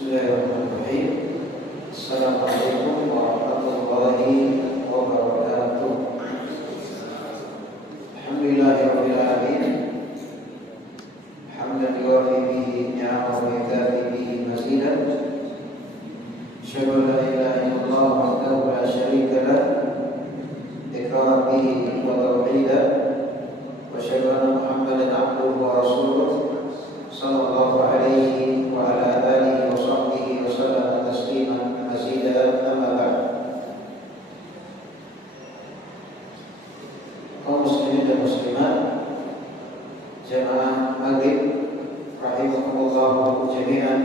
Bismillahirrahmanirrahim. Assalamualaikum warahmatullahi wabarakatuh. Alhamdulillahirabbil alamin. Hamdan yuwafi bihi ni'amahu wa yukafi bihi mazidah. Asyhadu an la ilaha illallah wahdahu la syarika lah, iqraran bihi wa tauhidah. Wa asyhadu anna Muhammadan abduhu wa rasuluh sallallahu alaihi wa ala alihi wa sahbihi wa sallam tasliman mazidah, amma ba'd. Kaum muslimin dan muslimat, jamaah maghrib rahimakumullah jami'an,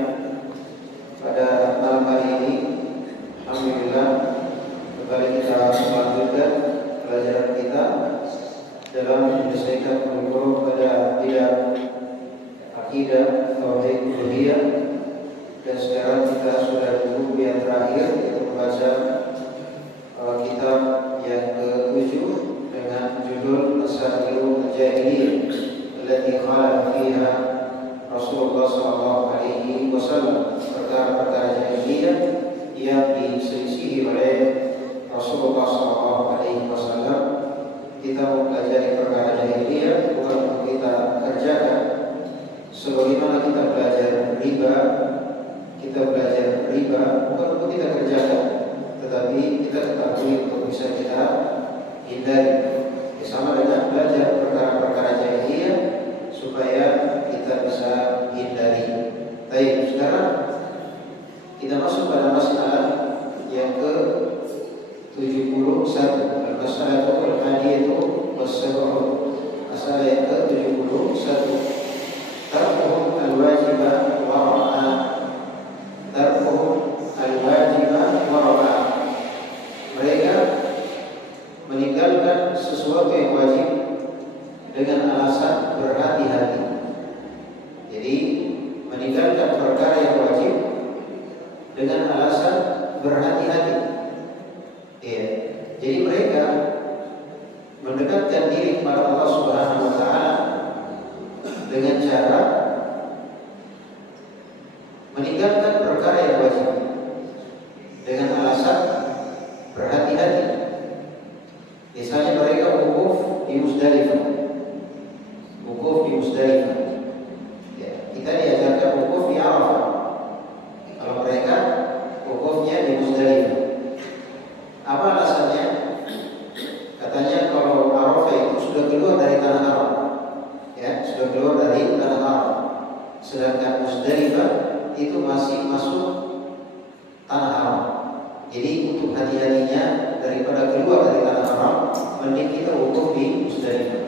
pada malam hari ini alhamdulillah kembali kita melanjutkan pelajaran kita dalam menyelesaikan kurikulum pada bidang akidah tauhid uluhiyah, dan sekarang kita sudah di buku yang terakhir, yaitu membaca kitab yang ke-7 dengan judul Masailul Jahiliyah allati qala fiha Rasulullah sallallahu alaihi wasallam, perkara-perkara jahiliyah yang diselisihi oleh Rasulullah sallallahu alaihi wasallam. Kita mempelajari perkara jahiliyah bukan untuk kita kerjakan. Sebagaimana kita belajar riba bukan untuk kita kerjakan, tetapi kita ketahui untuk bisa kita hindari. Sama dengan belajar perkara-perkara jahiliyah supaya kita bisa hindari. Baik, sekarang kita masuk pada masalah yang ke-71, al-mas'alatul hadiyatu was-sab'un. Masalah yang ke-71. Tarkuhum al-wajiba wara'a. Tarkuhum al-wajiba wara'a. Mereka meninggalkan sesuatu yang wajib dengan alasan berhati-hati. Jadi meninggalkan perkara yang wajib dengan alasan berhati-hati. Ya. Jadi mereka mendekatkan diri kepada Allah Subhanahu wa taala dengan cara meninggalkan perkara yang wajib dengan alasan berhati-hati. Misalnya mereka wukuf di Muzdalifah. Ya, kita diajarkan wukuf di Arafah. Kalau mereka wukufnya di Muzdalifah. Apa alasannya? Katanya kalau Arafah itu sudah keluar dari tanah haram. Ya, sudah keluar dari tanah haram. Sedangkan Muzdalifah itu masih masuk tanah haram. Jadi untuk hati-hatinya daripada keluar dari tanah haram, mending kita wukuf di Muzdalifah.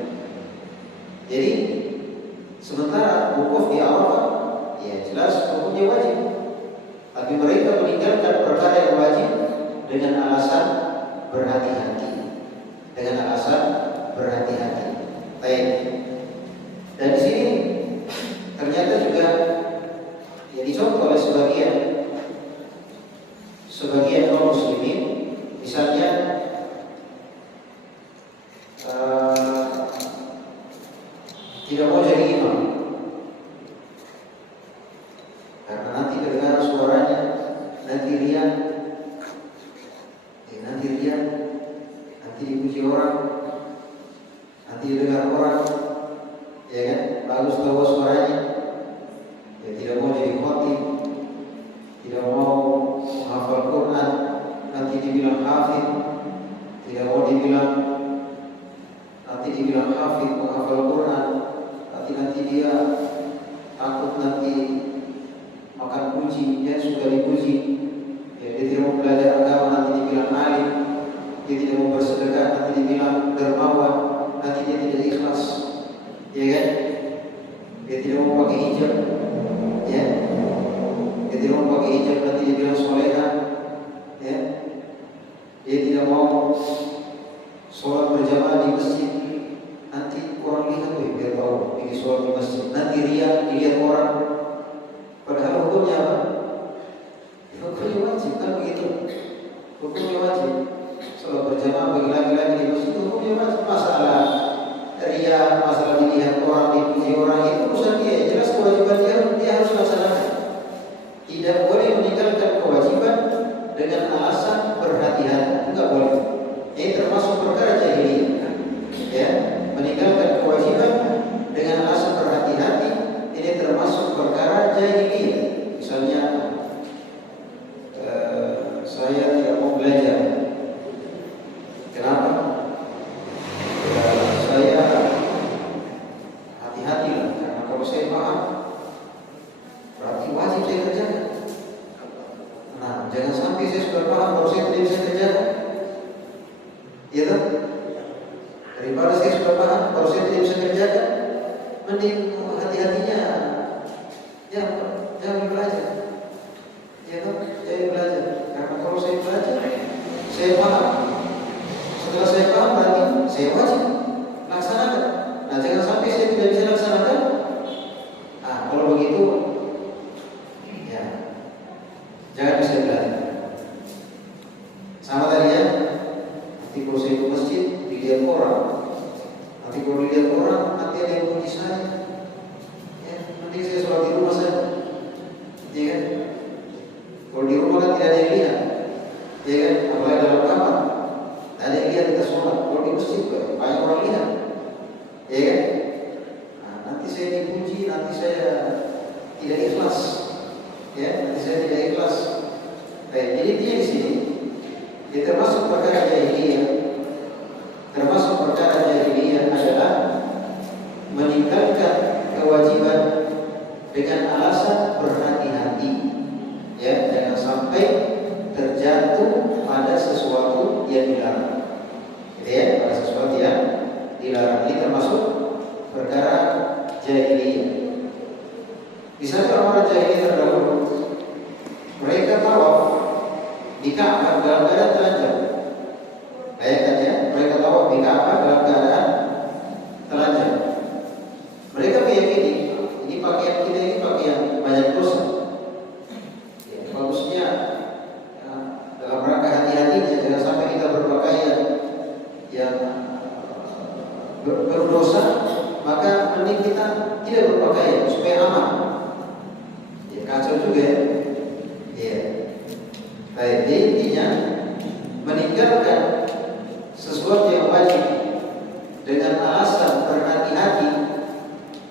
Jadi sementara wukuf di Arafah, ya jelas hukumnya wajib. Tapi mereka meninggalkan perkara yang wajib dengan alasan berhati-hati. Baik. Dan di sini ternyata juga ya dicontoh oleh sebagian kaum muslimin, misalnya tidak mau jadi imam karena nanti kedengaran suaranya, nanti riak, nanti dipuji orang, nanti didengar orang, ya kan? Bagus tahu suaranya, ya tidak mau jadi khatib, tidak mau menghafal Quran, nanti dibilang hafid, tidak mau dibilang, nanti dibilang hafid menghafal Quran, nanti dia takut nanti makan puji, dia sudah dipuji, ya, dia tidak mau belajar agama, nanti dibilang alim, dia tidak mau bersedekah, nanti dibilang dermawan, nanti dia tidak ikhlas, ya kan? Dia tidak mau pakai hijab, ya, dia tidak mau pakai hijab, nanti dia bilang soleha, ya, dia tidak mau sholat berjamaah di masjid, nanti orang lihat, biar tahu ini sholat di masjid, nanti dilihat orang. Padahal hukumnya apa? Hukumnya wajib, kan begitu? Hukumnya wajib. Sholat berjamaah bagi laki-laki di masjid itu hukumnya wajib. Masalah ria, masalah dilihat orang di mending hati-hatinya ya jangan belajar, ya kan? Jangan belajar, karena kalau saya belajar, saya paham. Setelah saya paham berarti saya wajib laksanakan. Nah, jangan sampai saya tidak bisa laksanakan. Ah, kalau begitu, ya jangan bisa belajar. Sama tadi ya, nanti kalau saya ke masjid dilihat orang, nanti kalau dilihat orang nanti ada yang puji saya. Ya, nanti saya sholat di rumah saja, ya kan? Kalau di rumah kan tidak ada yang lihat, ya kan? Apalagi dalam kamar, ada yang lihat kita sholat. Kalau di masjid banyak orang lihat, ya kan? Nah, nanti saya dipuji, nanti saya tidak ikhlas, ya, nanti saya tidak ikhlas. Jadi dia di sini, dia termasuk perkara jahiliyah. Termasuk perkara jahiliyah adalah meninggalkan kewajiban dengan alasan berhati-hati, ya, jangan sampai terjatuh pada sesuatu yang dilarang, gitu ya, pada sesuatu yang dilarang. Ini termasuk perkara jahiliyah. Misalnya orang jahiliyah terdahulu, mereka tawaf di Ka'bah dalam keadaan telanjang. Bayangkan ya, mereka tawaf di Ka'bah dalam keadaan telanjang. Mereka meyakini ini pakaian kita ini pakaian banyak dosa. Ya, bagusnya ya, dalam rangka hati-hatinya jangan sampai kita berpakaian yang berdosa, maka mending kita tidak berpakaian supaya aman. Ya, kacau juga ya. Ya. Baik, intinya meninggalkan sesuatu yang wajib dengan alasan berhati-hati,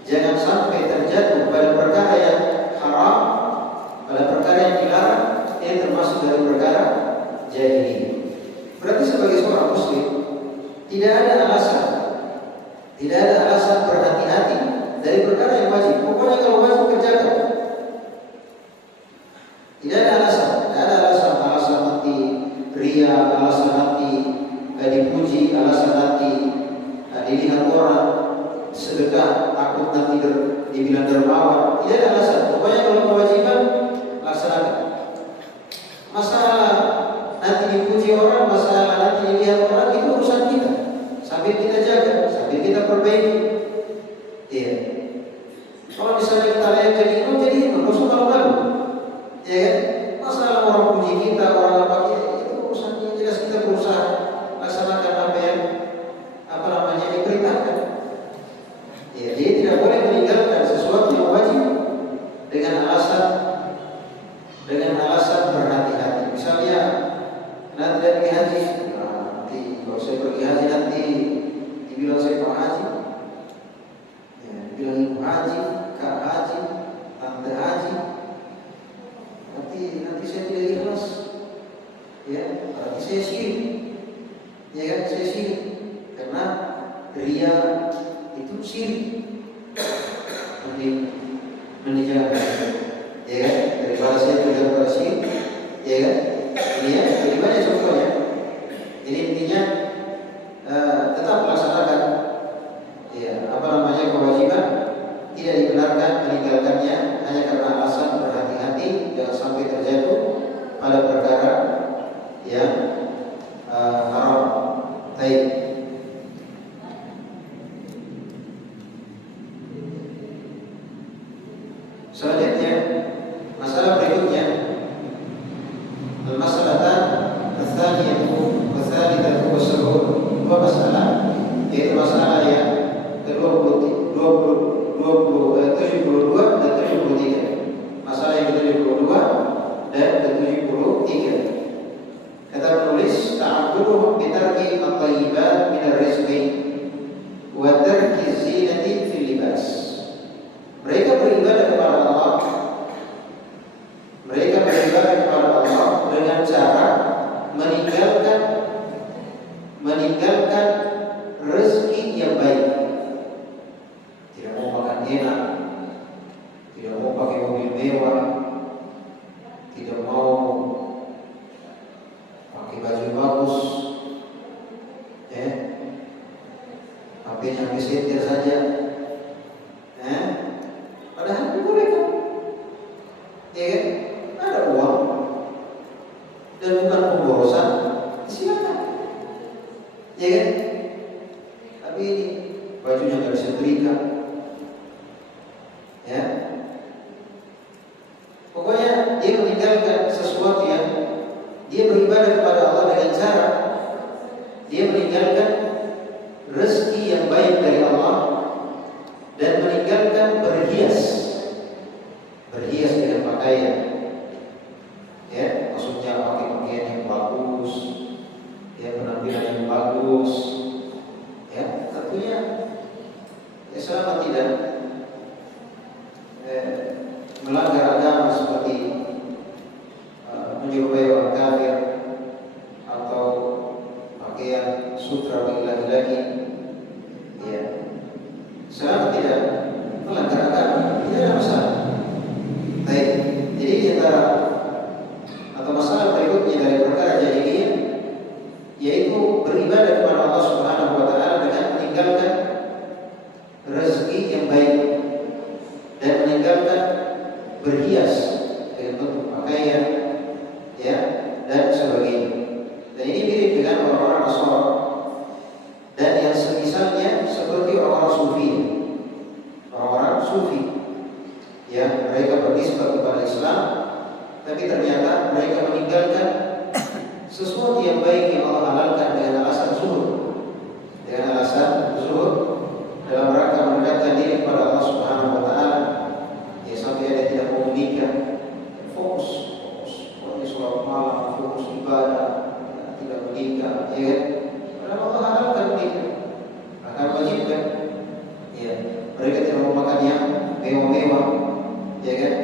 jangan sampai terjatuh pada perkara yang haram, pada perkara yang dilarang. Ini termasuk dari perkara jahiliyah. Berarti sebagai seorang muslim tidak ada alasan berhati-hati dari perkara yang wajib. Pokoknya kalau wajib kerjakan. Tidak ada alasan nanti ria, alasan nanti dipuji, alasan nanti dilihat orang, sedekah takut nanti dibilang dermawan. Tidak ada alasan. Pokoknya kalau kewajiban laksanakan. Masalah nanti dipuji orang, masalah nanti dilihat orang, itu urusan kita. Sambil kita jaga, sambil kita perbaiki. Iya. Kalau misalnya kita layak jadi imam, nggak usah malu-malu. Ya kan? Masalah orang puji kita, orang apa kita, itu urusan yang jelas kita berusaha laksanakan apa yang diperintahkan. Ya, jadi tidak boleh meninggalkan sesuatu yang wajib dengan alasan berhati-hati. Misalnya nanti pergi haji, nanti kalau saya pergi haji nanti dibilang saya Pak Haji, ya, dibilang Ibu Haji, Kak Haji, Tante Haji. Nanti saya tidak ikhlas, ya, berarti saya syirik, ya kan, saya syirik, karena ria itu syirik, meninggalkan, ya kan, daripada saya terlibat pada syirik, ya kan, ini ya, jadi banyak contohnya. Jadi intinya tetap melaksanakan, ya, kewajiban, tidak dibenarkan meninggalkannya hanya karena alasan berhati-hati, jangan sampai terjatuh pada perkara yang haram. Baik. Selanjutnya, masalah berikutnya, al-masalatan ats-tsaniyatu ats-tsalitsatu was-sab'un. Dua masalah, yaitu masalah yang ke-72 dan ke-73. Masalah yang ke-72 dan ke-73. Kata penulis, ta'abbuduhum bi tarki at-thayyibat min ar-rizqi wa tarki zinati fil libas. Mereka beribadah kepada Allah. Mereka beribadah kepada Allah dengan cara meninggalkan rezeki yang baik. Tidak mau makan enak, tidak mau pakai mobil mewah, tidak mau pakai baju bagus, selama tidak melanggar agama seperti menyerupai orang kafir atau pakaian sutra bagi laki-laki, ya, selama tidak melanggar agama tidak ada masalah. Baik, jadi antara atau masalah berikutnya dari perkara jahiliyah yaitu beribadah kepada Allah Subhanahu wa taala dengan meninggalkan rezeki yang baik dan meninggalkan berhias dengan bentuk pakaian, ya, dan sebagainya. Dan ini mirip dengan orang-orang Nasrani dan yang semisalnya seperti orang-orang sufi. Orang-orang sufi, ya, mereka bernisbah kepada Islam, tapi ternyata mereka meninggalkan sesuatu yang baik yang Allah halalkan dengan alasan zuhud, dalam rangka mendekatkan diri kepada Allah Subhanahu wa taala. Ya, sampai ada tidak mau menikah, fokus sholat malam, fokus ibadah, tidak menikah, ya kan? Padahal Allah halalkan menikah, akan wajibkan. Ya, mereka tidak mau makan yang mewah-mewah, ya kan?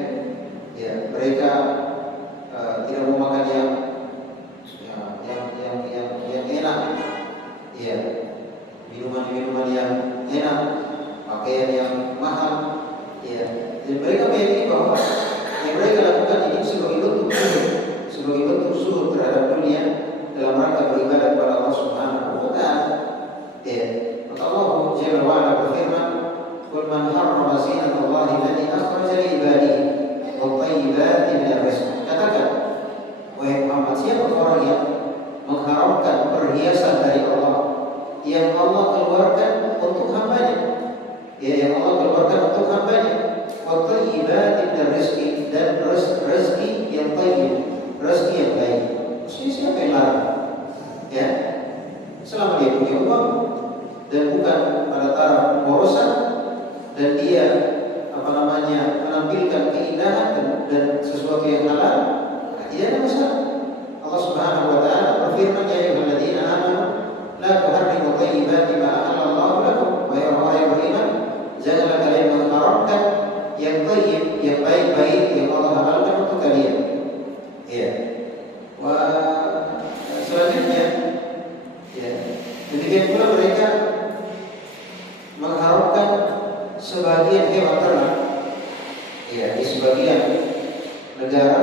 Ya, mereka tidak mau makan yang enak, ya, minuman yang enak, pakaian yang mahal, ya. Dan mereka meyakini bahwa yang mereka lakukan ini sebagai bentuk zuhud terhadap dunia dalam rangka beribadah kepada Allah Subhanahu wa taala. Ya, Allah Jalla wa ala berfirman, "Qul man harrama zinatallahi allati akhraja li ibadihi wat-thayyibati minal rizq." Katakan, wahai Muhammad, siapa orang yang mengharamkan perhiasan dari Allah yang Allah keluarkan untuk hambanya, ya, yang Allah keluarkan untuk hambanya, wat-thayyibati minal rizq, dan rezeki yang thayyib, rezeki yang baik. Mesti siapa yang larang? Ya, selama dia punya uang dan bukan pada taraf pemborosan dan dia menampilkan keindahan dan sesuatu yang halal, tidak ada masalah. Allah Subhanahu wa taala berfirman, "Ya ayyuhalladzina amanu la tuharrimu thayyibati ma ahallallahu lakum." Wahai orang yang beriman, janganlah kalian mengharamkan yang thayyib, yang baik-baik yang Allah halalkan untuk kalian. Ya. Selanjutnya, ya, demikian pula mereka mengharamkan sebagian hewan ternak. Ya, di sebagian negara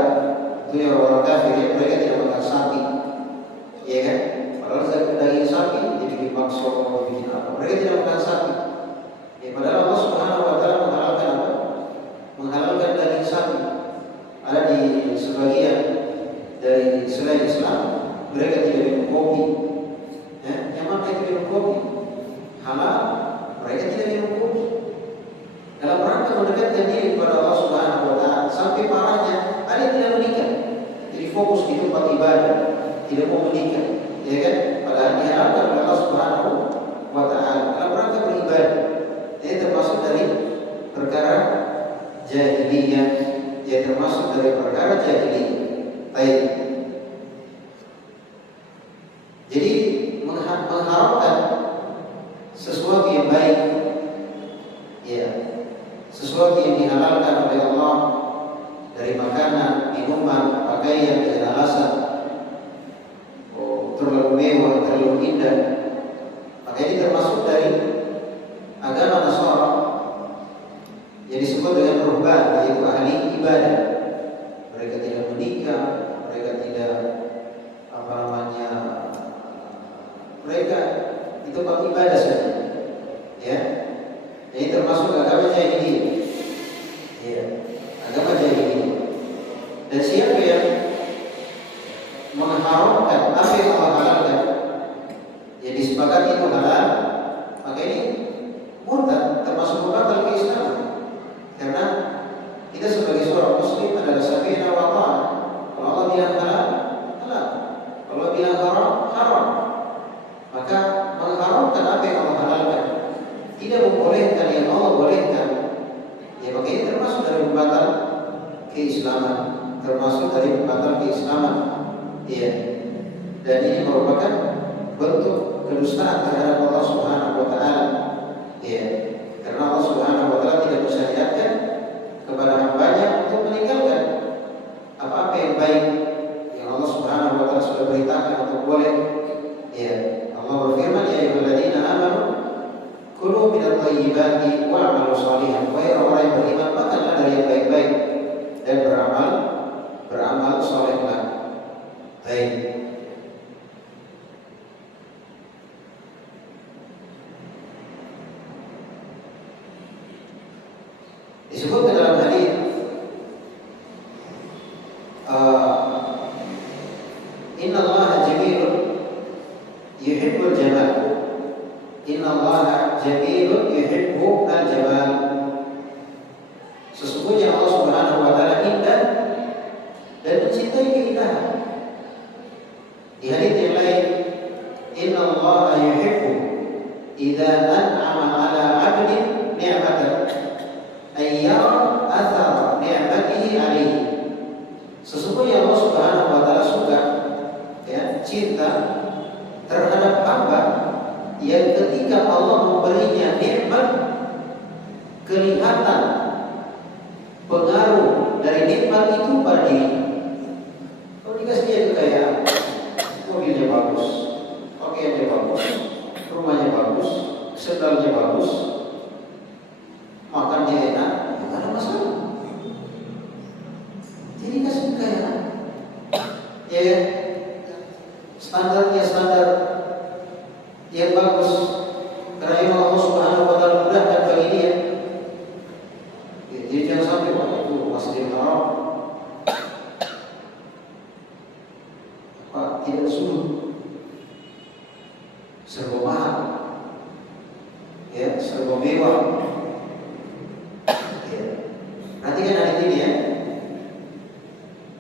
itu yang orang kafir, ya, mereka tidak makan sapi, ya kan? Padahal daging sapi dibikin bakso atau bikin apa, mereka tidak makan sapi. Ya, padahal Allah Subhanahu wa taala menghalalkan apa? Menghalalkan daging sapi. Ada di sebagian dari selain Islam, mereka tidak minum kopi. Ya, yang mana itu minum kopi? Halal, mereka tidak minum kopi. Dalam rangka mendekatkan diri kepada Allah Subhanahu wa taala, sampai parahnya ada yang tidak menikah. Jadi fokus di tempat ibadah, tidak mau menikah, ya kan? Padahal diharapkan oleh Allah Subhanahu wa taala dalam rangka beribadah. Ini termasuk dari perkara jahiliyah, ya, termasuk dari perkara jahiliyah. Baik. Jadi mengharapkan sesuatu yang baik, ya, sesuatu yang dihalalkan oleh Allah dari makanan, minuman, pakaian dengan alasan terlalu mewah, terlalu indah, maka ini termasuk dari agama Nasrani yang disebut dengan ruhban, yaitu ahli ibadah. Mereka tidak menikah, mereka tidak mereka itu tempat ibadah saja, ya. Ini termasuk agama jahiliyah, ya, agama jahiliyah. Dan siapa yang mengharamkan apa yang Allah halalkan, ya, disepakati itu halal, maka ini murtad, termasuk membatal keislaman. Karena kita sebagai seorang muslim adalah sami'na wa ata'na. Kalau Allah bilang halal, halal. Kalau Allah bilang haram, haram. Maka mengharamkan apa yang Allah halalkan, tidak membolehkan yang Allah bolehkan, ya, maka ini termasuk dari pembatal keislaman, termasuk dari pembatal keislaman, ya. Dan ini merupakan bentuk kedustaan terhadap Allah Subhanahu wa taala, ya. Karena Allah Disebut dalam hadis Inna Allah jamilun yuhibbul jamal. Inna Allah jamilun yuhibbul jamal. Sesungguhnya Allah Subhanahu wa taala indah dan mencintai keindahan. Di hadis yang lain, Inna Allah yuhibbu idza an'ama 'ala 'abdin ni'matan ay yara athara ni'matihi 'alaihi. Sesungguhnya Allah Subhanahu wa taala suka, ya, cinta terhadap hamba yang ketika Allah memberinya nikmat kelihatan pengaruh dari nikmat itu pada diri. Kalau dikasih dia kekayaan, mobilnya bagus, pakaiannya bagus, rumahnya bagus, sendalnya bagus, makannya enak, nggak ada masalah. Jadi kasih kekayaan, ya, standarnya standar yang bagus, karena Allah Subhanahu wa taala mudahkan bagi dia. Jadi jangan sampai itu Masjidil Haram tidak suruh serba mahal, ya, serba mewah, ya. Perhatikan hari ini, ya.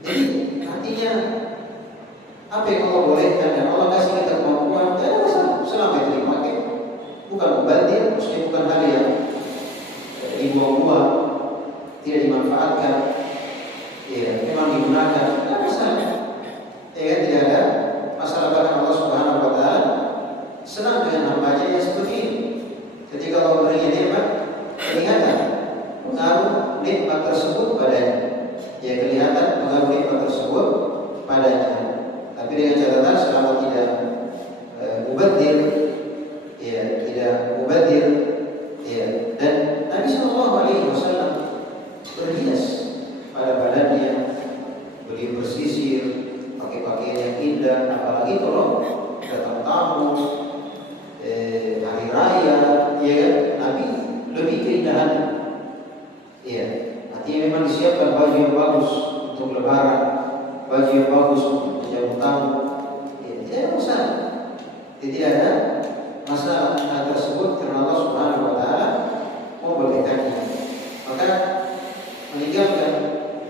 Jadi artinya apa yang Allah bolehkan dan Allah kasih kita kemampuan, tidak ada masalah selama itu dipakai, bukan mubazir, maksudnya bukan hal yang dibuang-buang, tidak dimanfaatkan, ya, memang digunakan, tidak ada masalah. Ya, tidak ada masalah. Bahkan Allah Subhanahu wa taala senang dengan hambanya yang seperti ini. Ketika Allah memberinya nikmat, kelihatan pengaruh nikmat tersebut padanya. Ya, kelihatan pengaruh nikmat tersebut padanya. Tapi dengan catatan selama tidak mubadzir, ya, tidak mubadzir, ya. Dan Nabi Shallallahu Alaihi Wasallam berhias pada badannya, beliau bersisir, pakai pakaian yang indah, apalagi kalau datang tamu, hari raya, ya kan? Nabi lebih keindahan, ya. Artinya memang disiapkan baju yang bagus untuk lebaran, baju yang bagus untuk menjamu tamu, ya, tidak ada masalah, tidak ada masalah hal tersebut karena Allah Subhanahu wa taala membolehkannya. Maka meninggalkan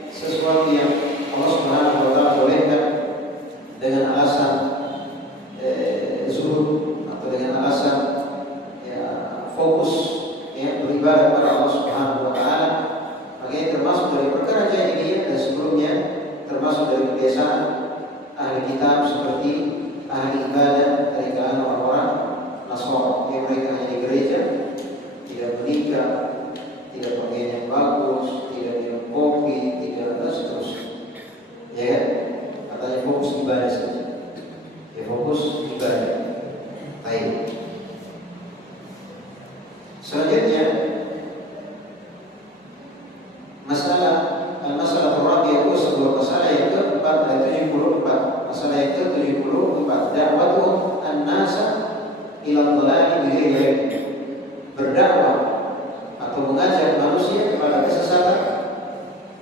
sesuatu yang Allah Subhanahu wa taala bolehkan dengan alasan zuhud atau dengan alasan, ya, fokus, ya, beribadah kepada Allah Subhanahu wa taala, makanya termasuk dari perkara jahiliyah dan sebelumnya, termasuk dari kebiasaan ahli kitab seperti ahli ibadah dari kalangan orang-orang Nasrani, yang mereka hanya di gereja, tidak menikah, tidak pakaian yang bagus, tidak minum kopi, tidak dan seterusnya, ya, katanya fokus ibadah saja, ya, fokus ibadah. Baik. Selanjutnya masalah terakhir itu sebuah masalah yang keempat, dan 74. Masalah yang ke-74, da'watuhum an-nasa ila dhalali bighairi ilm. Berdakwah atau mengajak manusia kepada kesesatan,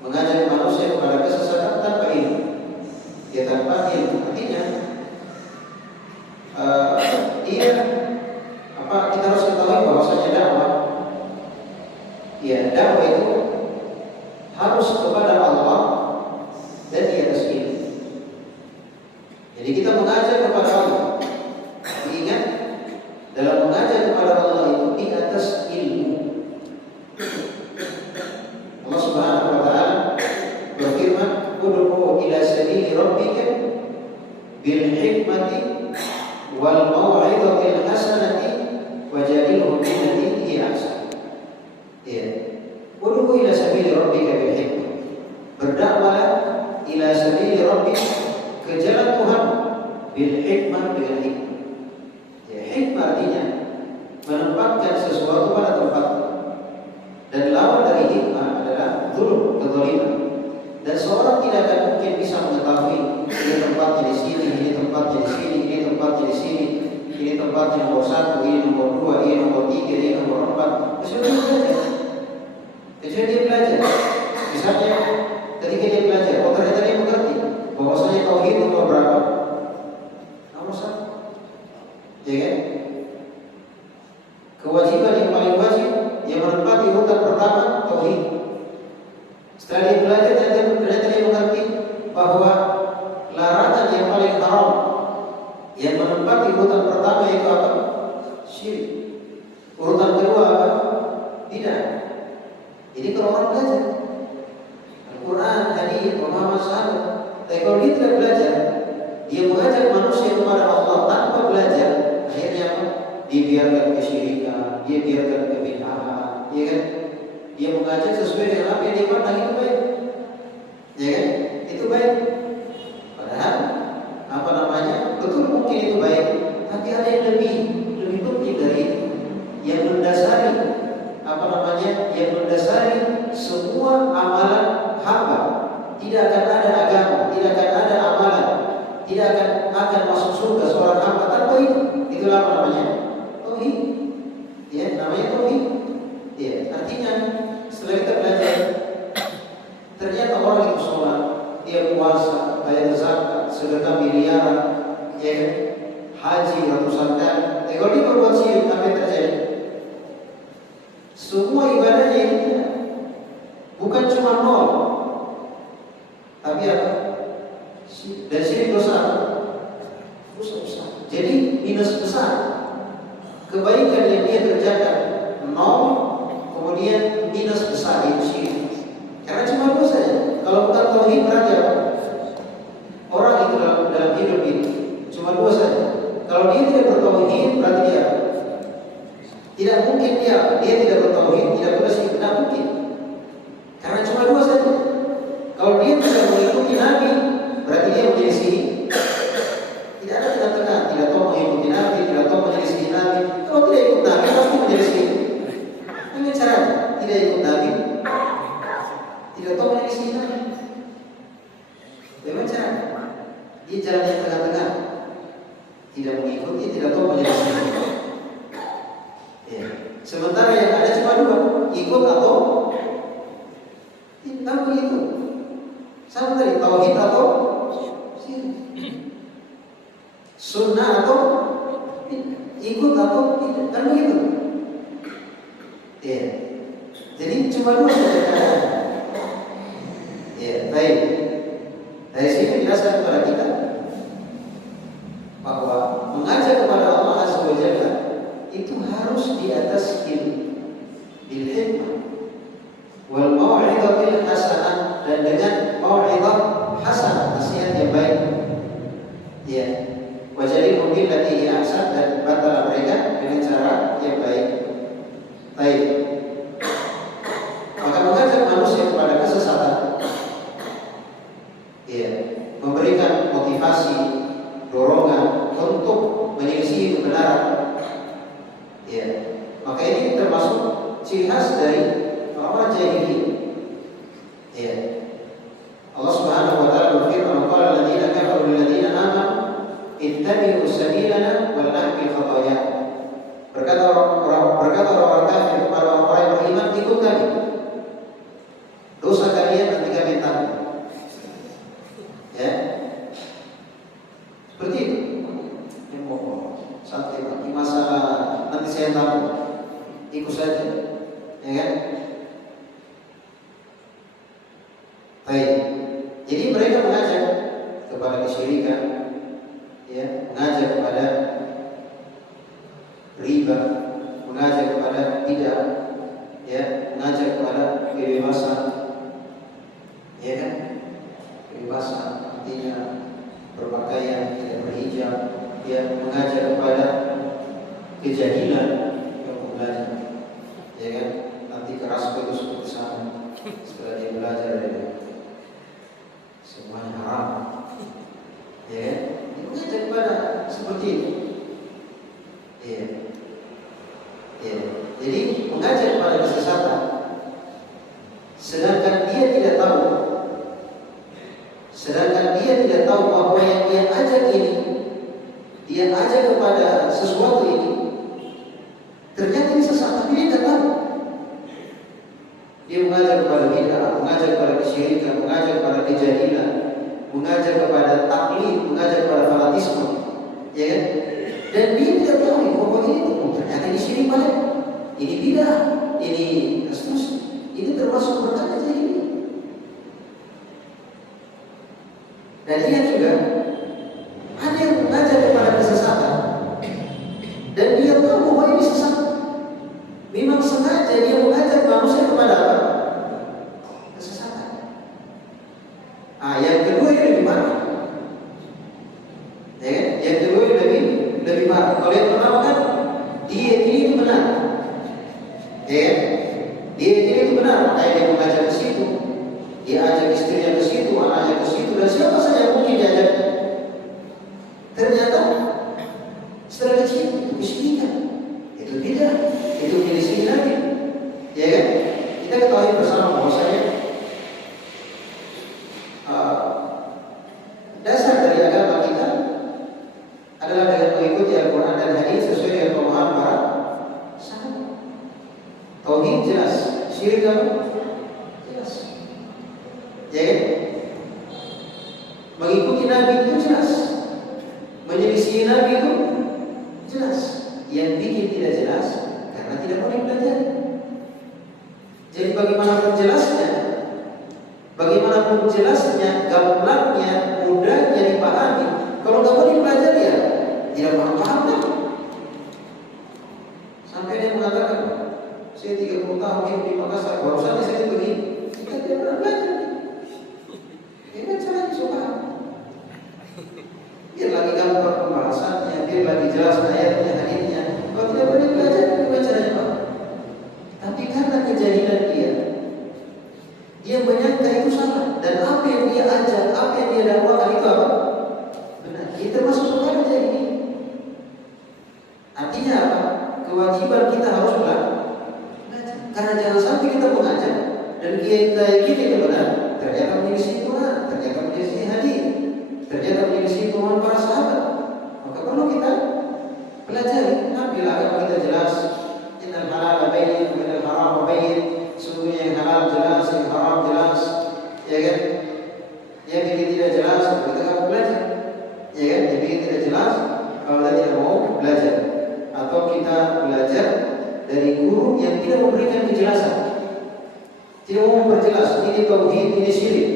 mengajak manusia kepada kesesatan tanpa ilmu, ya, tanpa ilmu. Artinya kita harus ketahui bahwasanya dakwah, ya, dakwah itu harus kepada Allah dan di atas ilmu. Jadi kita mengajak kepada Allah, tapi ingat, dalam mengajak kepada Allah itu di atas ilmu. Allah Subhanahu wa taala berfirman, "Ud'u ila sabili rabbika bil hikmati wal mau'izatil hasanati wajadilhum billati hiya ahsan." Ya. Ud'u ila sabili rabbika bil hikmah. Berdakwahlah ila sabili rabbika, ke jalan Tuhan, bil hikmah, dengan hikmah. Ya, hikmah artinya menempatkan sesuatu pada tempatnya. Dan lawan dari hikmah adalah dzulm, kezaliman. Dan seorang tidak akan mungkin bisa mengetahui ini tempatnya di sini, ini tempatnya di sini, ini tempatnya di sini, ini tempatnya nomor 1, ini nomor 2, ini nomor 3, ini nomor 4. Kecuali dia belajar. menempati urutan pertama tauhid. Setelah dia belajar ternyata dia mengerti bahwa larangan yang paling haram yang menempati urutan pertama itu apa? Syirik. Urutan kedua apa? Bidah. Jadi kalau orang belajar Al-Quran, hadis, pemahaman sahabat, tapi kalau dia tidak belajar, dia mengajak manusia kepada Allah tanpa belajar, akhirnya apa? Dia biarkan kesyirikan, dia biarkan kebid'ahan, ya kan? Dia mengajak sesuai dengan apa yang dia pandang itu baik, ya kan? Itu baik. Padahal apa namanya? Betul mungkin itu baik, tapi ada yang lebih penting dari itu, yang mendasari apa namanya? Yang mendasari semua amalan hamba. Tidak akan ada agama, tidak akan ada amalan, tidak akan masuk surga seorang hamba tanpa itu. Itulah apa namanya? Tauhid. Ya, namanya tauhid. Ya, artinya setelah kita belajar, ternyata orang itu sholat, dia puasa, bayar zakat, sedekah miliaran, ya, haji ratusan kali. Kalau dia berbuat syirik, apa yang terjadi? Semua ibadahnya ini bukan cuma nol, tapi apa? Dan syirik dosa besar. Jadi minus besar. Kebaikan yang dia kerjakan nol, kemudian minus besar itu syirik. Karena cuma dua saja. Kalau bukan tauhid berarti apa? Orang itu dalam hidup ini cuma dua saja. Kalau dia tidak bertauhid berarti dia tidak mungkin dia tidak bertauhid, tidak boleh syirik, tidak mungkin. Karena cuma dua saja. Kalau dia tidak mengikuti Nabi, berarti dia menyelisih. Tidak ada tengah-tengah, tidak tahu mengikuti Nabi, tidak tahu menyelisih Nabi. Kalau tidak ikut Nabi, pasti menyelisih. Ini caranya, tidak ikut Nabi, tidak tahu menyelisih Nabi. Bagaimana caranya? Dia jalan yang tengah-tengah, tidak mengikuti, tidak tahu menyelisih. Ya. Sementara yang ada cuma dua, ikut atau tidak begitu. Sama tadi, tauhid atau syirik, sunnah atau ikut atau tidak, kan begitu. Ya. Jadi cuma dua saja keadaan. Ya, baik. Dari sini dijelaskan kepada kita bahwa mengajak kepada Allah Azza wa Jalla itu harus di atas ilmu, bil hikmah wal mau'izatil hasanah, dan dengan mau'izah hasanah, nasihat yang baik. Ya, wajadilhum billati hiya ahsan, dan bantahlah mereka dengan cara yang baik. Baik. Maka mengajak manusia kepada kesesatan, ya, memberikan motivasi, dorongan untuk menyelisih kebenaran. Ya, maka ini termasuk ciri khas dari orang jahiliyah. Ya. Allah Subhanahu wa taala berfirman, "Qala alladziina kafaru lil ladziina aamanu ittabi'u sabilana wal nahmil khataaya." Berkata orang kafir kepada orang yang beriman, ikut kami. Dosa kalian nanti kami tanggung. Ya. Seperti itu. Yang mau santai lagi masalah nanti saya tanggung. Ikut saja. Ya kan? Baik. Jadi mereka mengajak kepada kesyirikan, ya, mengajak kepada riba, mengajak kepada bid'ah, ya, mengajak kepada kebebasan, ya kan? Kebebasan artinya berpakaian, tidak berhijab, ya, mengajak kepada kejahilan yang belajar, ya kan? Nanti keras putus seperti sana setelah dia belajar, ya, semuanya haram, ya kan? Dia mengajak kepada seperti itu, ya. Ya. Jadi mengajak kepada kesesatan, sedangkan dia tidak tahu bahwa yang dia ajak ini, dia ajak kepada sesuatu ini, ternyata ini sesat, tapi dia tidak tahu. Dia mengajak kepada bid'ah, mengajak kepada kesyirikan, mengajak kepada kejahilan, mengajak kepada taklid, mengajak kepada fanatisme, ya kan? Dan dia tidak tahu bahwa ini ternyata ini syirik, ini bid'ah. ini seterusnya. Ini termasuk perkara jahiliyah. Dan lihat juga ada yang mengajak kepada kesesatan dan dia tahu bahwa ini sesat. Memang sengaja dia mengajak manusia kepada apa? Kesesatan. Yang kedua ini lebih parah. Ya kan? Yang kedua ini lebih parah. Kalau yang pertama kan dia ini benar. Ya kan? Dia itu benar, makanya dia mengajak ke situ. Dia ajak istrinya ke situ, anaknya ke situ, dan siapa saja yang mungkin diajak. Ternyata setelah kecil itu kesyirikan, itu tidak, itu milih lagi. Ya kan? Kita ketahui bersama bahwasanya dasar dari agama kita adalah dengan mengikuti Al-Quran dan hadis sesuai dengan pemahaman para sahabat. Tauhid jelas, syirik apa? Jelas. Ya kan? Mengikuti Nabi itu jelas, menyelisih Nabi itu jelas. Yang bikin tidak jelas karena tidak mau dipelajari. Jadi bagaimanapun jelasnya, gamblangnya, mudahnya dipahami, kalau nggak mau dipelajari ya tidak paham kan? Sampai dia mengatakan, saya 30 tahun hidup di Makassar, baru saja saya begini. Kita tidak pernah belajar. Ini caranya suka. Biar lagi gampang pembahasannya, biar lagi jelas ayatnya, hadisnya. Kalau tidak boleh belajar, bagaimana caranya Pak? Tapi karena kejahilan dia menyangka itu salah, dan apa yang dia ajak, apa yang dia dakwakan itu apa? Benar. Ini termasuk perkara ini. Artinya apa? Kewajiban kita harus belajar. Karena jangan sampai kita mengajak dan kita itu benar, ternyata menyelisih Quran, ternyata menyelisih hadis, ternyata menyelisih pemahaman para sahabat. Maka perlu kita pelajari. Apabila agama kita jelas, innal halal bayyin wa innal haram bayyin, sesungguhnya yang halal jelas, yang haram jelas, ya kan? Yang bikin tidak jelas, kita harus belajar, ya kan? Yang bikin tidak jelas, kalau kita tidak mau belajar, atau kita belajar dari guru yang tidak memberikan kejelasan, tidak mau memperjelas ini tauhid, ini syirik,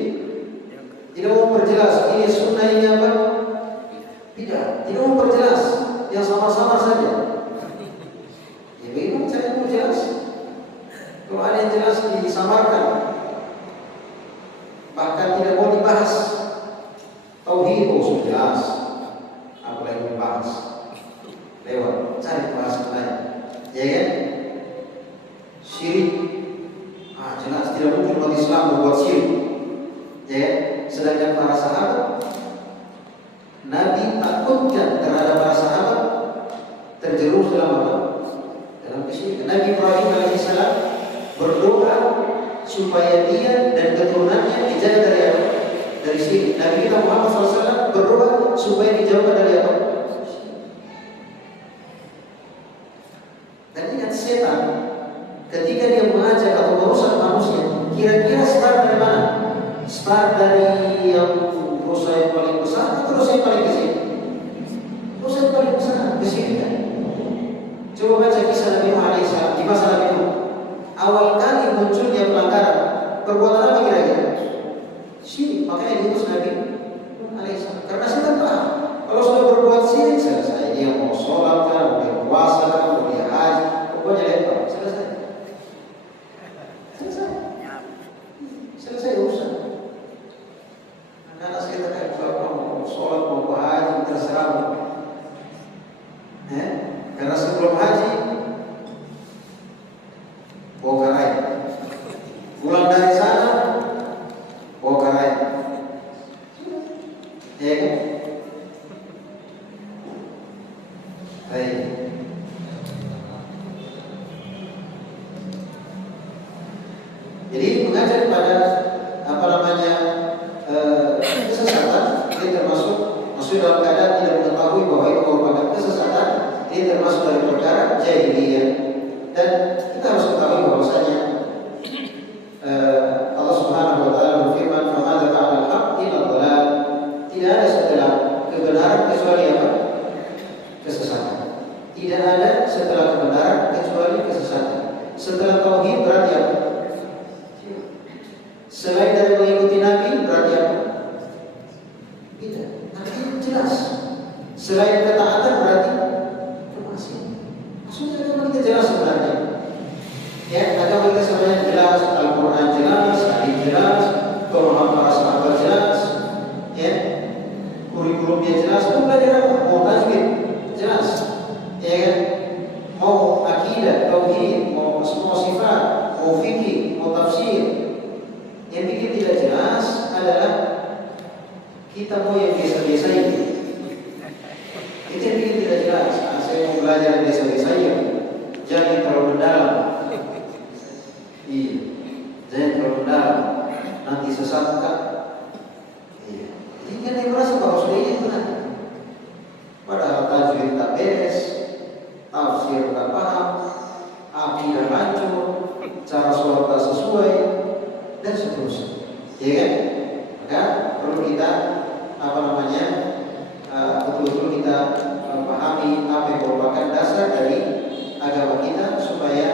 tidak mau memperjelas ini sunnah, ini apa? Tidak mau memperjelas, yang sama-sama saja. Ya bagaimana cara mau jelas? Kalau ada yang jelas disamarkan, bahkan tidak mau dibahas. Tauhid sudah jelas, apalagi dibahas lewat cari bahasan lain. Ya kan? Syirik, jelas tidak mungkin umat Islam membuat syirik. Ya, sedangkan para sahabat, Nabi takutkan terhadap para sahabat terjerumus dalam apa? Dalam kesyirikan. Nabi Ibrahim alaihissalam berdoa supaya dia dan keturunannya dijaga dari apa? Dari syirik. Nabi kita Muhammad SAW berdoa supaya dijauhkan dari apa? Dan ingat, setan ketika dia mengajak atau merusak manusia, kira-kira start dari mana? Start dari yang dosa yang paling besar atau dosa yang paling kecil? Dosa yang paling besar, kesyirikan. Coba baca kisah Nabi Muhammad alaihissalam di masa Nabi Nuh. Awal kali munculnya pelanggaran, perbuatan apa kira-kira? Syirik. Makanya diutus Nabi alaihissalam. Karena setan paham, kalau sudah berbuat syirik selesai. Dia mau sholat kan, mau dia puasa kan, mau dia haji, pokoknya lepas, selesai urusan. Karena saya tak mau sholat, mau haji, terserah. Karena sebelum haji bokarai, pulang dari sana bokarai, ya kan? Baik. Jadi mengajar kepada kesesatan, ini termasuk dalam keadaan tidak mengetahui bahwa itu merupakan kesesatan, ini termasuk dari perkara jahiliyah. Dan kita harus ketahui bahwasanya Allah Subhanahu wa taala berfirman, "Fa'adza 'alal haqqi illa dhalal." Tidak ada setelah kebenaran kecuali apa? Kesesatan. Tidak ada setelah kebenaran kecuali kesesatan. Setelah belum dia jelas, itu belajar apa? Mau tajwid, jelas, ya kan? Mau akidah, tauhid, mau semua sifat, mau fikih, mau tafsir. Yang bikin tidak jelas adalah kita mau yang biasa-biasa ini. Itu yang bikin tidak jelas. Saya mau belajar biasa-biasa ini, jangan terlalu mendalam. Iya, jangan terlalu mendalam. Nanti sesat kan? Iya. Jadi kan dia merasa bahwa sudah ini benar. Padahal tajwid tak beres, tafsir tak paham, akidah hancur, cara sholat tak sesuai, dan seterusnya. Ya kan? Maka perlu kita betul-betul kita memahami apa yang merupakan dasar dari agama kita supaya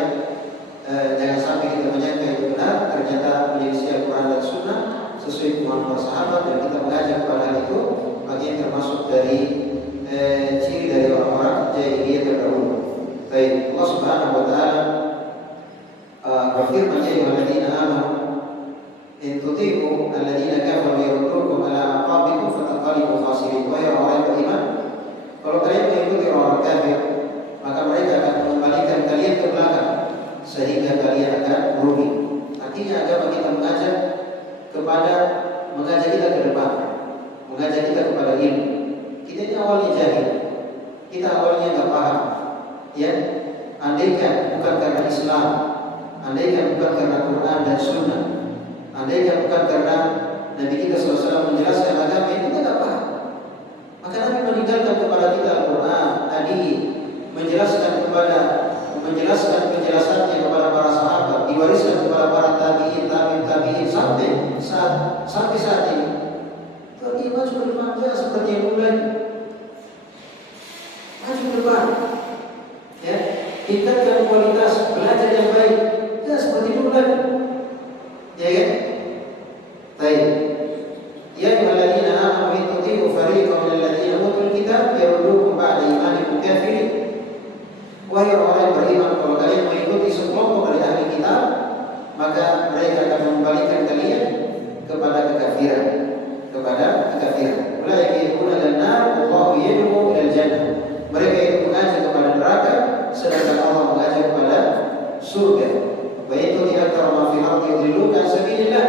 jangan sampai kita menyangka itu benar, ternyata menyelisih Al-Quran dan Sunnah sesuai pemahaman para sahabat, dan kita mengajak pada hal itu bagian termasuk dari ciri dari orang-orang jahiliyah terdahulu. Baik, Allah Subhanahu wa taala berfirman, ya ayyuhalladzina amanu in tuti'u alladzina kafaru yaruddukum ala aqabikum fatanqalibu khasirin. Wahai orang beriman, kalau kalian mengikuti orang kafir, maka mereka akan mengembalikan kalian ke belakang sehingga kalian akan merugi. Artinya agama kita mengajak kita ke depan, mengajak kita kepada ilmu. Kita ini awalnya jahil, kita awalnya nggak paham, ya. Andaikan bukan karena Islam, andaikan bukan karena Quran dan Sunnah, andaikan bukan karena Nabi kita SAW menjelaskan agama ini, kita nggak paham. Maka Nabi meninggalkan kepada kita Al-Quran, hadis, menjelaskan penjelasannya kepada para sahabat, diwariskan kepada para tabi'in sampai saat ini. Tapi maju ke depan seperti yang mulai, maju ke depan, ya, tingkatkan kualitas belajar yang baik, ya seperti dulu lagi, ya kan? Baik. Ya ayyuhalladzina amanu in tuti'u fariqan minal ladzina utul kitab yaruddukum ba'da imanikum kafirin. Wahai orang yang beriman, kalau kalian mengikuti sekelompok dari ahli kitab, maka mereka akan mengembalikan kalian kepada kekafiran, Ulaika yad'una ilan-nar wallahu yad'u ilal jannah. Mereka itu mengajak kepada neraka, sedangkan Allah mengajak kepada surga. Wa in tuti' aktsara ma fil ardi yudilluka an sabilillah.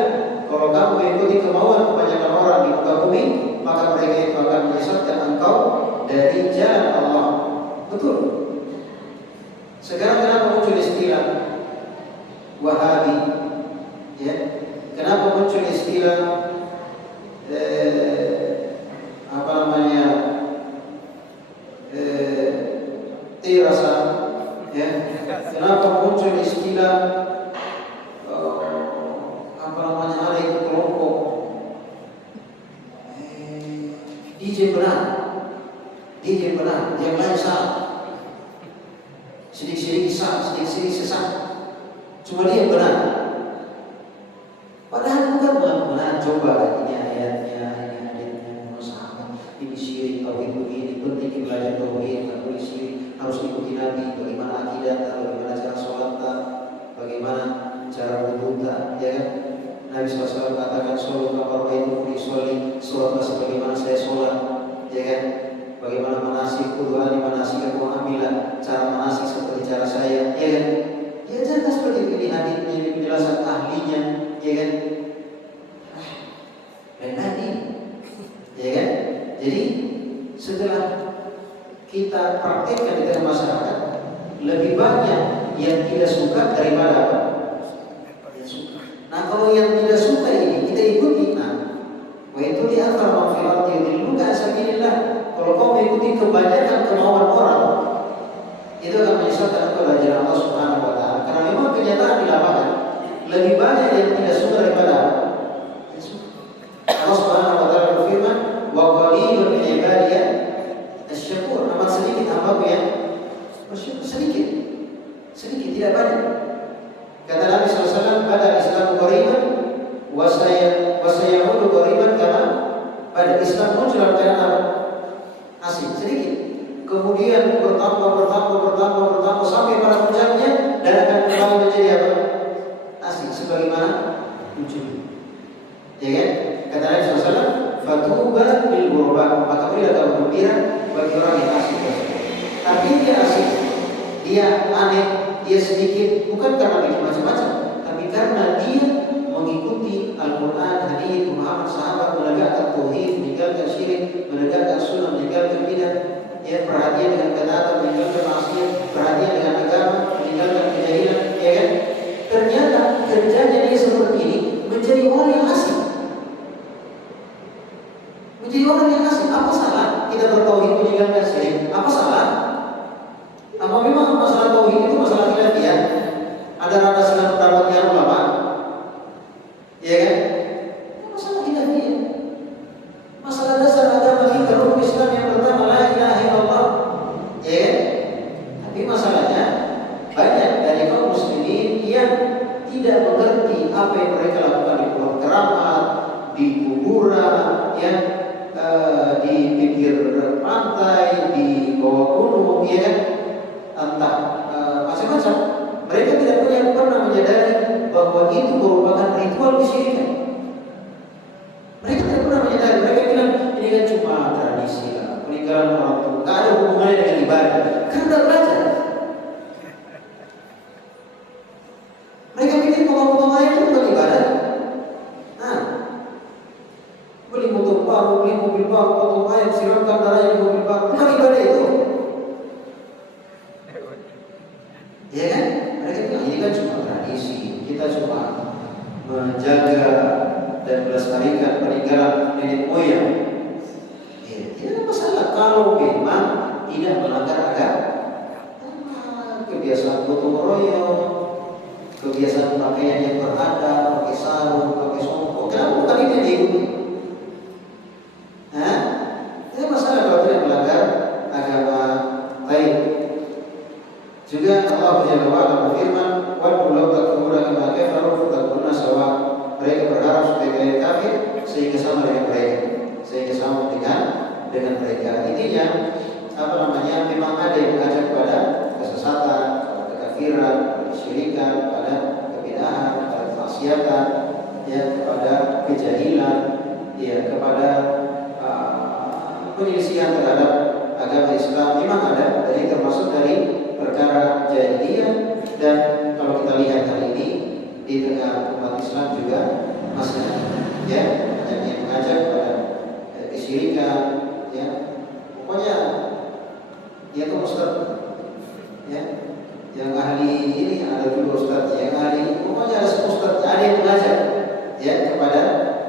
Kalau kamu mengikuti kemauan kebanyakan orang di muka bumi, maka mereka itu akan menyesatkan engkau dari jalan Allah. Betul. Sekarang kenapa muncul istilah Wahabi? Ya, kenapa muncul istilah Tirasa? Ya, kenapa muncul istilah ada itu kelompok DJ benar, yang lain salah. Sedikit-sedikit sesat. Cuma dia benar. Padahal bukan benar. Coba ini ayatnya, ini hadisnya, sahabat, ini syirik, tauhid begini, penting belajar tauhid, tak boleh syirik, harus ikuti Nabi, bagaimana akidah, bagaimana cara sholat, bagaimana cara wudhu, ya kan? Nabi SAW katakan, sholat kamar itu disolli, sholatlah sebagaimana saya sholat, ya kan? Bagaimana manasik, kuduhani manasik, aku ambillah cara manasik seperti cara saya, ya kan? Ya jelas seperti ini hadisnya, ini penjelasan ahlinya, ya kan? Dan tadi, ya kan? Jadi setelah kita praktekkan di dalam masyarakat, lebih banyak yang tidak suka daripada apa? Yang suka. Nah kalau yang tidak suka ini kita ikuti, wa itu di aktsara ma fil ardi yudilluka an sabilillah. Kalau kau mengikuti kebanyakan kemauan orang, itu akan menyesatkan engkau dari jalan Allah Subhanahu wa taala. Karena memang kenyataan di lapangan lebih banyak yang tidak suka daripada yang suka. Allah Subhanahu wa taala berfirman, "Wa qalilun min ibadiy asy-syakur." Amat sedikit hamba-Ku yang bersyukur, sedikit, tidak banyak. Kata Nabi SAW, "Bada Islam ghariban wa sayaudu ghariban kama pada Islam muncul dalam keadaan apa? Asing, sedikit. Kemudian bertambah sampai pada puncaknya dan akan kembali menjadi apa? Asing, sebagaimana muncul. Ya kan? Kata Nabi SAW, "Fatuba lil ghuraba." berlomba, maka berilah kabar gembira bagi orang yang asik tersebut. Tapi dia asik, dia aneh, dia sedikit, bukan karena bikin macam-macam, tapi karena dia mengikuti Al-Quran, hadis Muhammad sahabat, menegakkan tauhid, meninggalkan syirik, menegakkan sunnah, meninggalkan bidah, ya, perhatian dengan ketaatan, meninggalkan maksiat, perhatian dengan agama, meninggalkan kejahilan, ya kan? Ternyata kerjanya dia seperti ini menjadi orang yang asing. Menjadi orang yang asing. Apa salah kita bertauhid meninggalkan syirik? Apa salah? Apa memang masalah tauhid itu masalah khilafiyah? Ada rata silang pendapatnya ulama? Ya kan? Masalah khilafiyah. Masalah dasar agama kita, rukun Islam yang pertama la ilaha illallah. Ya kan? Tapi masalahnya banyak dari kaum muslimin yang tidak mengerti apa yang mereka lakukan di pulau keramat, di kuburan, ya, di pinggir pantai, di bawah gunung, ya kan? Entah macam-macam. Mereka tidak pernah menyadari bahwa itu merupakan ritual kesyirikan. Mereka tidak pernah menyadari. Mereka bilang ini kan cuma tradisi lah, peninggalan orang tua, nggak ada hubungannya dengan ibadah. Kan tidak belajar. Mereka pikir potong-potong ayam itu bukan ibadah. Nah, beli motor baru, beli mobil baru, potong ayam, siramkan darahnya di mobil baru, bukan ibadah itu. Ya kan? Mereka bilang ini kan cuma tradisi, kita cuma menjaga dan melestarikan peninggalan nenek moyang. Ya, tidak ada masalah kalau memang tidak melanggar agama. Kebiasaan gotong royong, kebiasaan pakaian yang beradab, pakai sarung, pakai songkok, kenapa bukan ini yang diikuti? Nah, tidak masalah kalau tidak melanggar agama lain. Juga Allah Jalla wa Ala berfirman, "Wad'u law takfuruna kama kafaru fatakununa sawa." Mereka berharap supaya kalian kafir sehingga sama dengan mereka, sehingga sama dengan mereka. Intinya apa namanya? Memang ada yang mengajak kepada kesesatan, kepada kekafiran, kepada kesyirikan, kepada kebid'ahan, kepada kemaksiatan, ya, kepada kejahilan, ya, kepada penyelisihan terhadap agama Islam. Memang ada, jadi termasuk dari perkara jahiliyah. Dan kalau kita lihat hari ini di tengah umat Islam juga masih ya banyak yang mengajak pada kesyirikan, ya, pokoknya dia tuh ustaz, ya, yang ahli ini ada juga ustaz, yang ahli, pokoknya ada ustaz, ada yang mengajak ya kepada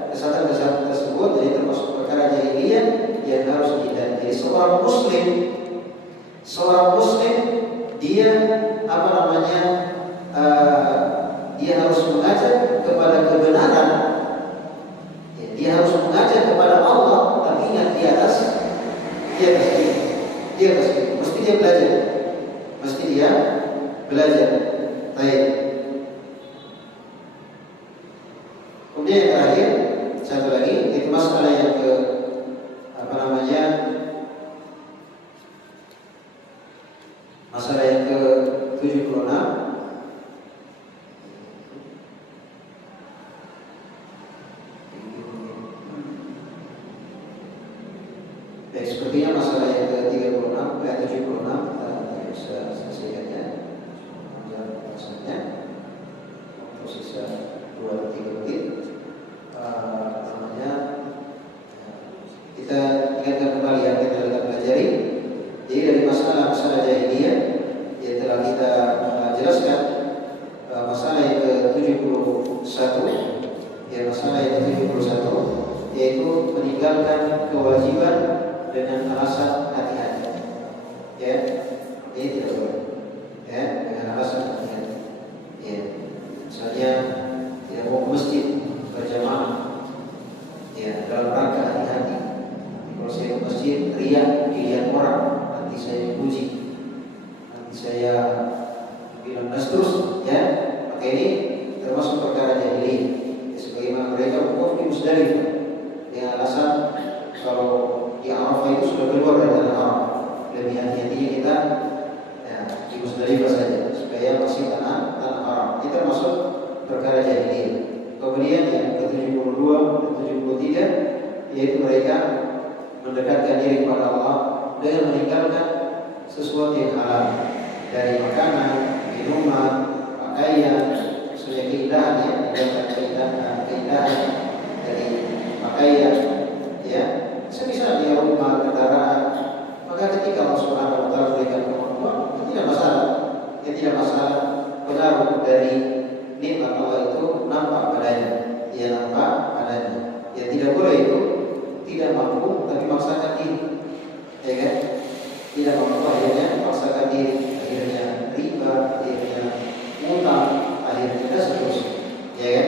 kesatuan tersebut. Jadi termasuk perkara jahiliyah yang harus dihindari. Jadi seorang muslim dia apa namanya, dia harus mengajak kepada kebenaran, ya, dia harus mengajak kepada Allah, tapi ingat di atas mesti dia belajar. Baik. Kemudian yang terakhir satu lagi itu masalah yang ke apa namanya, masalah yang ke-76. Baik, sepertinya masalah yang ke-36 76 kita bisa selesaikannya. Maksudnya untuk sisa 2-3 menit namanya kita ingatkan kembali yang kita pelajari. Jadi dari masalah jahiliyah yang telah kita jelaskan, masalah yang ke-71, ya, masalah yang ke-71 yaitu meninggalkan kewajiban dengan alasan hati-hati, ya, ini tidak boleh, ya, dengan alasan hati-hati, ya, misalnya tidak mau ke masjid berjamaah, ya, dalam rangka hati-hati. Kalau saya ke masjid riak dilihat orang, nanti saya puji, nanti saya bilang terus, ya, maka ini termasuk perkara jahiliyah. Sebagaimana mereka wukuf di Musdalifah dengan alasan kalau di Arafah itu sudah keluar dari tanah haram, lebih hati-hatinya kita, ya, di Musdalifah saja supaya masih tanah haram. Ini termasuk perkara jahiliyah. Kemudian yang ke-72 dan 73 yaitu mereka mendekatkan diri kepada Allah dengan meninggalkan sesuatu yang halal dari makanan, minuman, pakaian, sesuai keindahan ya, meninggalkan keindahan dari pakaian ya, semisal dia rumah, kendaraan, maka ketika Allah Subhanahu wa taala berikan kemampuan, itu tidak masalah. Ya tidak masalah, pengaruh dari nikmat Allah itu nampak padanya, dia nampak padanya. Ya tidak boleh itu tidak mampu tapi maksakan diri, ya kan? Tidak mampu akhirnya maksakan diri, akhirnya riba, akhirnya utang, akhirnya seterusnya, ya kan?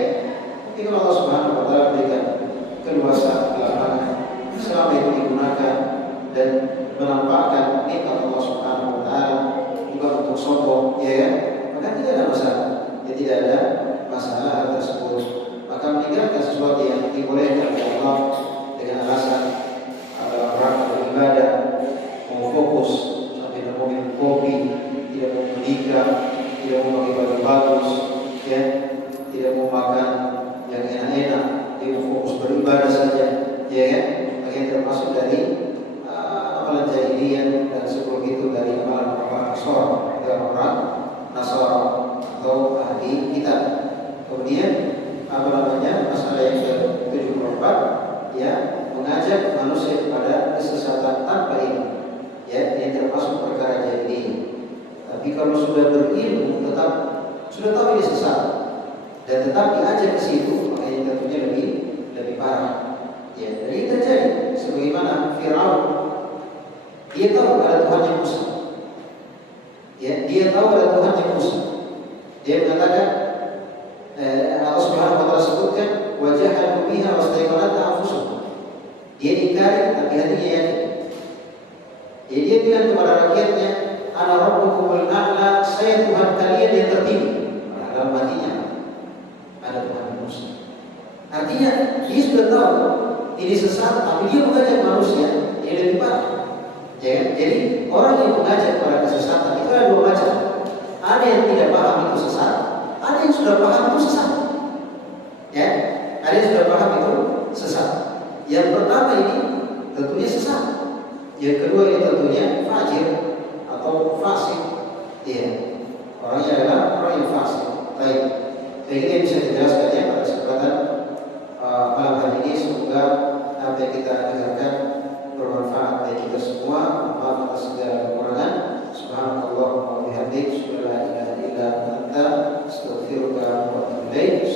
Mungkin Allah Subhanahu wa taala berikan keluasan, kelapangan, selama itu digunakan dan menampakkan nikmat Allah Subhanahu wa taala bukan untuk sombong, ya kan? Maka tidak ada masalah. Ya tidak ada masalah hal tersebut. Maka meninggalkan sesuatu yang dibolehkan oleh Allah dengan alasan adalah rangka beribadah, mau fokus sampai mau minum kopi, tidak mau menikah, tidak mau pakai baju bagus, ya, tidak mau makan yang enak-enak, dia mau fokus beribadah saja, ya kan? Yang termasuk dari amalan jahiliyah dan sebelum itu dari amalan orang Nasara, orang Nasara atau ahli kitab. Kemudian masalah yang ke-74 ya, mengajak manusia kepada kesesatan tanpa ilmu. Ya, ini termasuk perkara jahiliyah. Tapi kalau sudah berilmu, tetap sudah tahu ini sesat dan tetap diajak ke situ, maka ini tentunya lebih parah. Ya, dan ini terjadi sebagaimana Firaun, dia tahu ada Tuhannya Musa. Ya, dia tahu ada Tuhannya Musa. Dia mengatakan Allah Subhanahu wa taala sebutkan wajahadu biha wastaiqanatha anfusuhum. Dia ingkari tapi hatinya yakin. Ya, dia bilang kepada rakyatnya, ana rabbukumul a'la, saya Tuhan kalian yang tertinggi. Dalam hatinya ada Tuhan Musa. Artinya dia sudah tahu ini sesat, tapi dia mengajak manusia yang lebih parah. Ya kan? Jadi orang yang mengajak pada kesesatan itu ada dua macam. Ada yang tidak paham itu sesat, ada yang sudah paham itu sesat. Ya, ada yang sudah paham itu sesat. Yang pertama ini tentunya sesat. Yang kedua ini tentunya fajir atau fasik. Iya, orangnya adalah orang yang fasik. Baik, jadi kita bisa dijelaskannya pada kesempatan malam hari ini. Semoga apa yang kita dengarkan bermanfaat bagi kita semua. Maaf atas segala kekurangan. Subhanallah wa bihamdihi, la ilaha illa anta, astaghfiruka wa atubu ilaik.